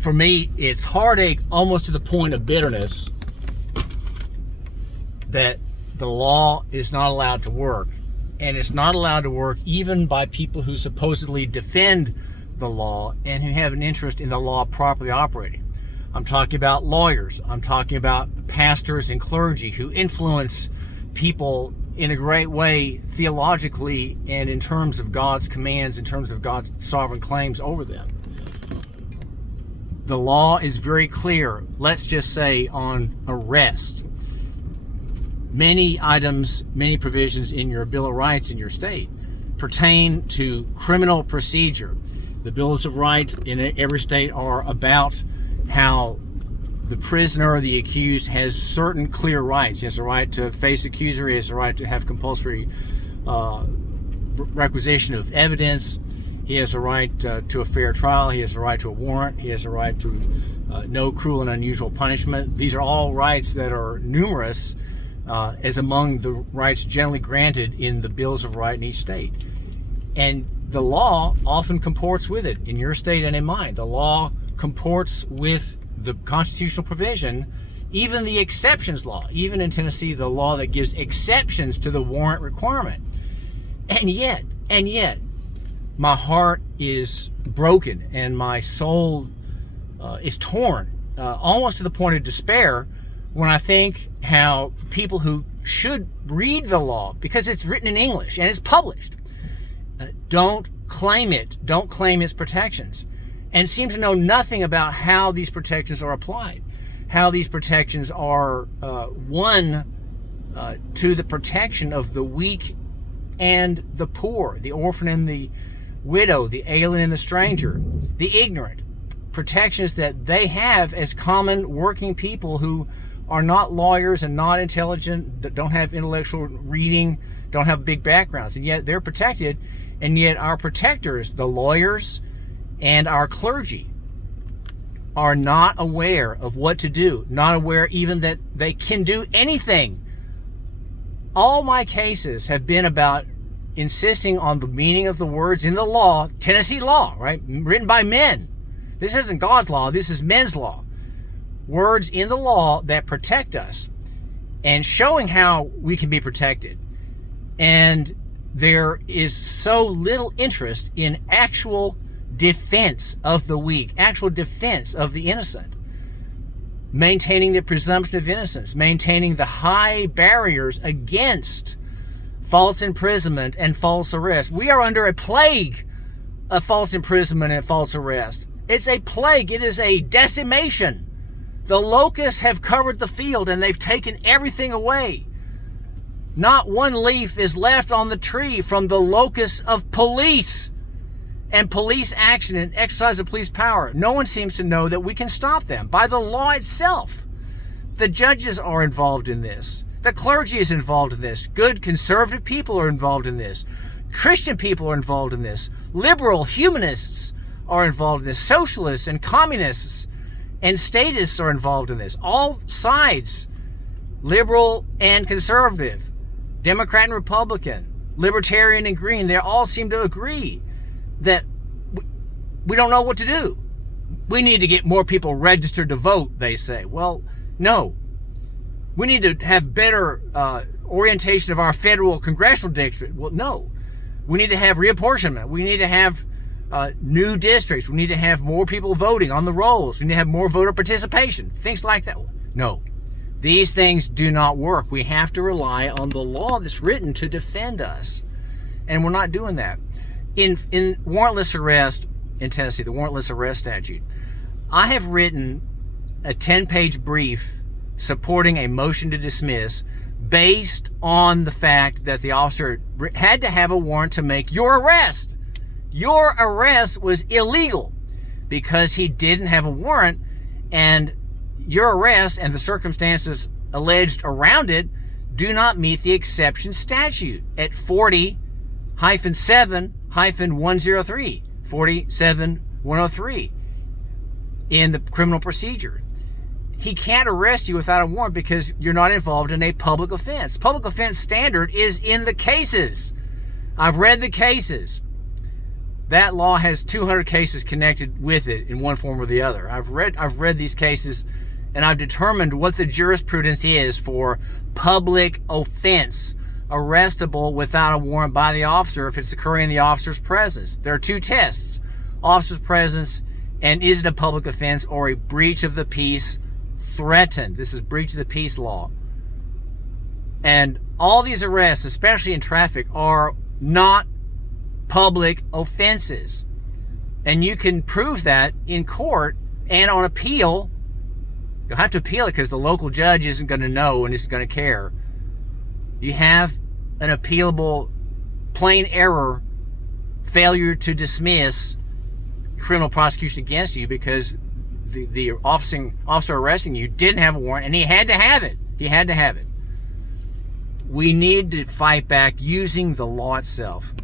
For me, it's heartache almost to the point of bitterness that the law is not allowed to work. And it's not allowed to work even by people who supposedly defend the law and who have an interest in the law properly operating. I'm talking about lawyers. I'm talking about pastors and clergy who influence people in a great way theologically and in terms of God's commands, in terms of God's sovereign claims over them. The law is very clear, let's just say, on arrest. Many items, many provisions in your Bill of Rights in your state pertain to criminal procedure. The Bills of Rights in every state are about how the prisoner or the accused has certain clear rights. He has a right to face accuser. He has a right to have compulsory requisition of evidence. He has a right to a fair trial. He has a right to a warrant. He has a right to no cruel and unusual punishment. These are all rights that are numerous as among the rights generally granted in the Bills of Rights in each state. And the law often comports with it in your state and in mine. The law comports with the constitutional provision, even the exceptions law, even in Tennessee, the law that gives exceptions to the warrant requirement. And yet, my heart is broken and my soul is torn, almost to the point of despair when I think how people who should read the law, because it's written in English and it's published, don't claim its protections, and seem to know nothing about how these protections are applied, how these protections are to the protection of the weak and the poor, the orphan and the widow, the alien and the stranger, the ignorant, protections that they have as common working people who are not lawyers and not intelligent, don't have intellectual reading, don't have big backgrounds, and yet they're protected. And yet our protectors, the lawyers and our clergy, are not aware of what to do, not aware even that they can do anything. All my cases have been about insisting on the meaning of the words in the law, Tennessee law, right? Written by men. This isn't God's law, this is men's law. Words in the law that protect us and showing how we can be protected. And there is so little interest in actual defense of the weak, actual defense of the innocent, maintaining the presumption of innocence, maintaining the high barriers against false imprisonment and false arrest. We are under a plague of false imprisonment and false arrest. It's a plague. It is a decimation. The locusts have covered the field and they've taken everything away. Not one leaf is left on the tree from the locus of police and police action and exercise of police power. No one seems to know that we can stop them by the law itself. The judges are involved in this. The clergy is involved in this. Good conservative people are involved in this. Christian people are involved in this. Liberal humanists are involved in this. Socialists and communists and statists are involved in this. All sides, liberal and conservative, Democrat and Republican, Libertarian and Green, they all seem to agree that we don't know what to do. We need to get more people registered to vote, they say. Well, no. We need to have better orientation of our federal congressional district. Well, no. We need to have reapportionment. We need to have new districts. We need to have more people voting on the rolls. We need to have more voter participation. Things like that. No. These things do not work. We have to rely on the law that's written to defend us. And we're not doing that. In warrantless arrest in Tennessee, the warrantless arrest statute, I have written a 10-page brief supporting a motion to dismiss based on the fact that the officer had to have a warrant to make your arrest. Your arrest was illegal because he didn't have a warrant, and your arrest and the circumstances alleged around it do not meet the exception statute at 40-7-103, 47-103 in the criminal procedure. He can't arrest you without a warrant because you're not involved in a public offense. Public offense standard is in the cases. I've read the cases. that law has 200 cases connected with it in one form or the other. I've read these cases, and I've determined what the jurisprudence is for public offense, arrestable without a warrant by the officer if it's occurring in the officer's presence. There are two tests: officer's presence, and is it a public offense or a breach of the peace threatened. This is breach of the peace law. And all these arrests, especially in traffic, are not public offenses. And you can prove that in court and on appeal. You'll have to appeal it because the local judge isn't going to know and isn't going to care. You have an appealable plain error failure to dismiss criminal prosecution against you because the officer arresting you didn't have a warrant, and he had to have it. He had to have it. We need to fight back using the law itself.